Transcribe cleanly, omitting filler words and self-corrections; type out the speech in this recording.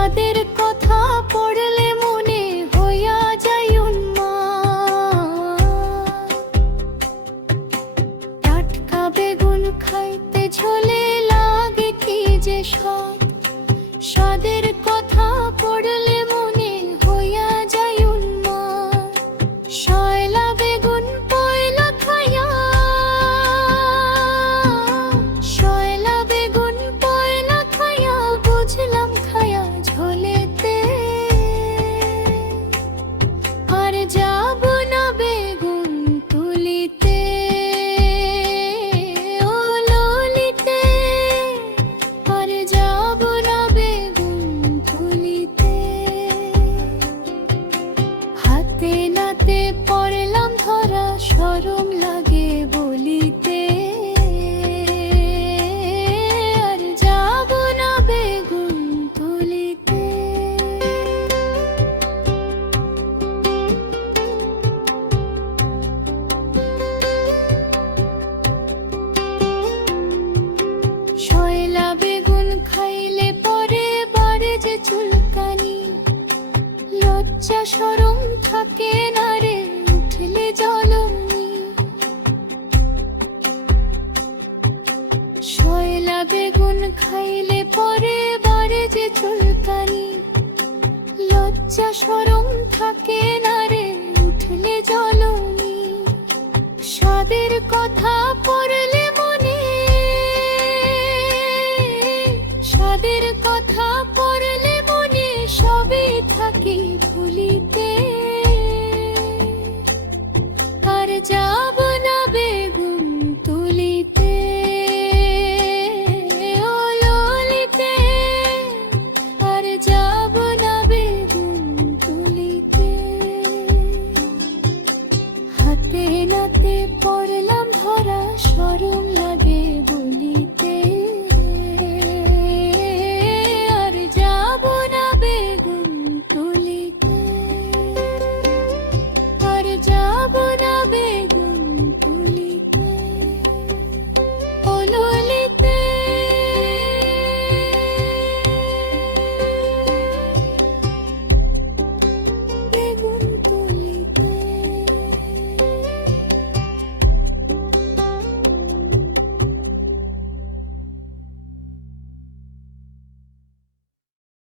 স্বাদের কথা পড়লে মনে হইয়া যায় উন্মাদ। টাটকা বেগুন খাইতে ঝোলে লাগে কি যে স্বাদ। স্বাদের কথা পড়লে মনে হইয়া যায় উন্মাদ। শয়লা বেগুন পয়লা খাইয়া, শয়লা বেগুন পয়লা খাইয়া বুঝলাম খায়া ঝোলেতে আর যাব না বেগুন তুলিতে। ও ললিতে আর যাব না বেগুন তুলিতে। হাতে নাতে পড়লাম ধরা, শরম লাগে বলিতে আর যাব না বেগুন তুলিতে। শয়লা বেগুন খাইলে পরে বাড়ে যে চুলকানি। লজ্জা শরম থাকে না রে উঠলে জ্বলনি। শয়লা বেগুন খাইলে পরে বাড়ে যে চুলকানি। লজ্জা শরম থাকে না রে উঠলে জ্বলনি। স্বাদের কথা পড়লে মনে, স্বাদের কথা পড়লে মনে সবই থাকি